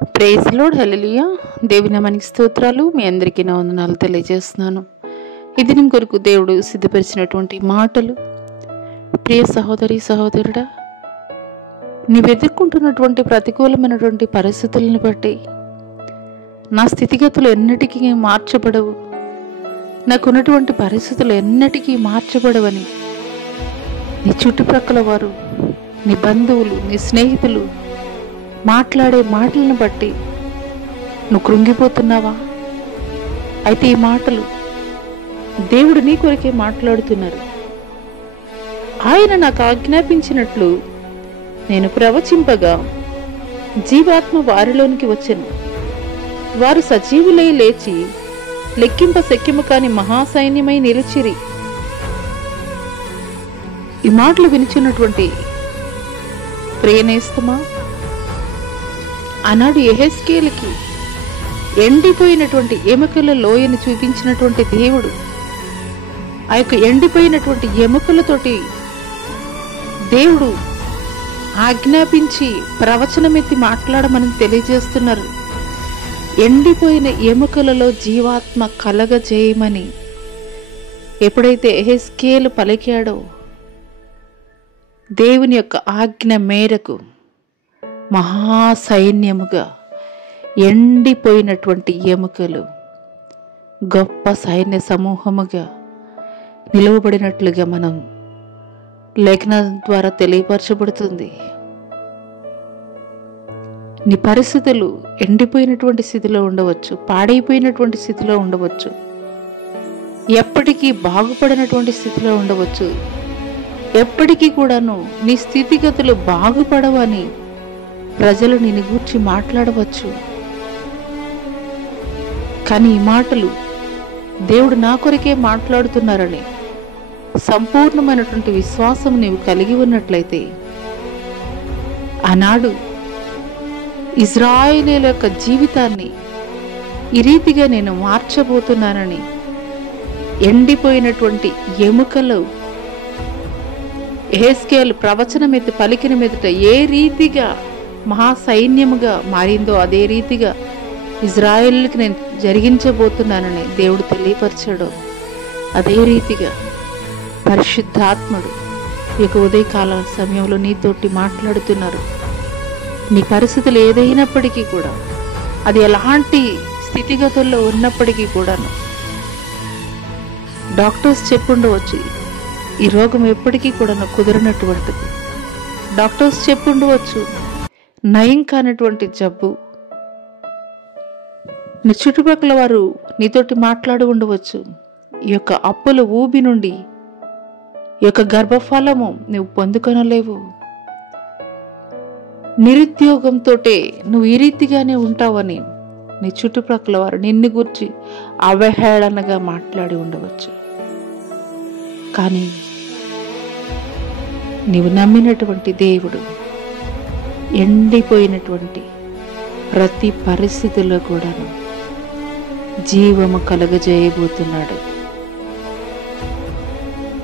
Praise lord, హల్లెలూయా. దేవుని నామానికి స్తోత్రాలు. మీ అందరికీ నా వందనాలు తెలియజేస్తున్నాను. ఈ దినం కొరకు దేవుడు సిద్ధపరిచినటువంటి మాటలు. ప్రియ సహోదరి సహోదరుడా, నీవు ఎదుర్కొంటున్నటువంటి ప్రతికూలమైనటువంటి పరిస్థితులను బట్టి నా స్థితిగతులు ఎన్నటికీ మార్చబడవు, నాకున్నటువంటి పరిస్థితులు ఎన్నటికీ మార్చబడవని నీ చుట్టుప్రక్కల వారు, నీ బంధువులు, నీ స్నేహితులు మాట్లాడే మాటలను బట్టి నువ్వు కృంగిపోతున్నావా? అయితే ఈ మాటలు దేవుడు నీ కొరకే మాట్లాడుతున్నారు. ఆయన నాకు ఆజ్ఞాపించినట్లు నేను ప్రవచింపగా జీవాత్మ వారిలోనికి వచ్చెను. వారు సజీవులై లేచి లెక్కింప శక్యము కాని మహాసైన్యమై నిలిచిరి. ఈ మాటలు వినిచున్నటువంటి ప్రియనేస్తమా, ఆనాడు యెహెజ్కేలుకి ఎండిపోయినటువంటి ఎముకల లోయను చూపించినటువంటి దేవుడు ఆ యొక్క ఎండిపోయినటువంటి ఎముకలతోటి దేవుడు ఆజ్ఞాపించి ప్రవచనమెత్తి మాట్లాడమని తెలియజేస్తున్నారు. ఎండిపోయిన ఎముకలలో జీవాత్మ కలగజేయమని ఎప్పుడైతే యెహెజ్కేలు పలికాడో, దేవుని యొక్క ఆజ్ఞ మేరకు మహాసైన్యముగా ఎండిపోయినటువంటి ఎముకలు గొప్ప సైన్య సమూహముగా నిలువబడినట్లుగా మనం లేఖనం ద్వారా తెలియపరచబడుతుంది. నీ పరిస్థితులు ఎండిపోయినటువంటి స్థితిలో ఉండవచ్చు, పాడైపోయినటువంటి స్థితిలో ఉండవచ్చు, ఎప్పటికీ బాగుపడినటువంటి స్థితిలో ఉండవచ్చు, ఎప్పటికీ కూడాను నీ స్థితిగతులు బాగుపడవని ప్రజలు నిన్ను గూర్చి మాట్లాడవచ్చు. కానీ ఈ మాటలు దేవుడు నా కొరకే మాట్లాడుతున్నారని సంపూర్ణమైనటువంటి విశ్వాసం నీవు కలిగి ఉన్నట్లయితే, ఆనాడు ఇజ్రాయేలీయుల యొక్క జీవితాన్ని ఈ రీతిగా నేను మార్చబోతున్నానని ఎండిపోయినటువంటి ఎముకలు యెహెజ్కేలు ప్రవచనమెత్తి పలికిన మీదట ఏ రీతిగా మహాసైన్యముగా మారిందో అదే రీతిగా ఇజ్రాయేలుకి నేను జరిగించబోతున్నానని దేవుడు తెలియపరిచాడు. అదే రీతిగా పరిశుద్ధాత్ముడు ఈ యొక్క ఉదయకాల సమయంలో నీతోటి మాట్లాడుతున్నారు. నీ పరిస్థితులు ఏదైనప్పటికీ కూడా, అది ఎలాంటి స్థితిగతుల్లో ఉన్నప్పటికీ కూడాను, డాక్టర్స్ చెప్పుండవచ్చు ఈ రోగం ఎప్పటికీ కూడా కుదరనటువంటిది, డాక్టర్స్ చెప్పుండవచ్చు నయం కానటువంటి జబ్బు, నీ చుట్టుపక్కల వారు నీతోటి మాట్లాడి ఉండవచ్చు ఈ యొక్క అప్పుల ఊబి నుండి ఈ యొక్క గర్భఫలము నువ్వు పొందుకొనలేవు, నిరుద్యోగంతో నువ్వు ఈ రీతిగానే ఉంటావని నీ చుట్టుప్రక్కల వారు నిన్ను గురించి అవహేళనగా మాట్లాడి ఉండవచ్చు. కానీ నీవు నమ్మినటువంటి దేవుడు ఎండిపోయినటువంటి ప్రతి పరిస్థితుల్లో కూడాను జీవము కలగజేయబోతున్నాడు.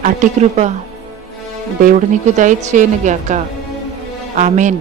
అట్టి కృప దేవుడు నీకు దయచేయనుగాక. ఆమేన్.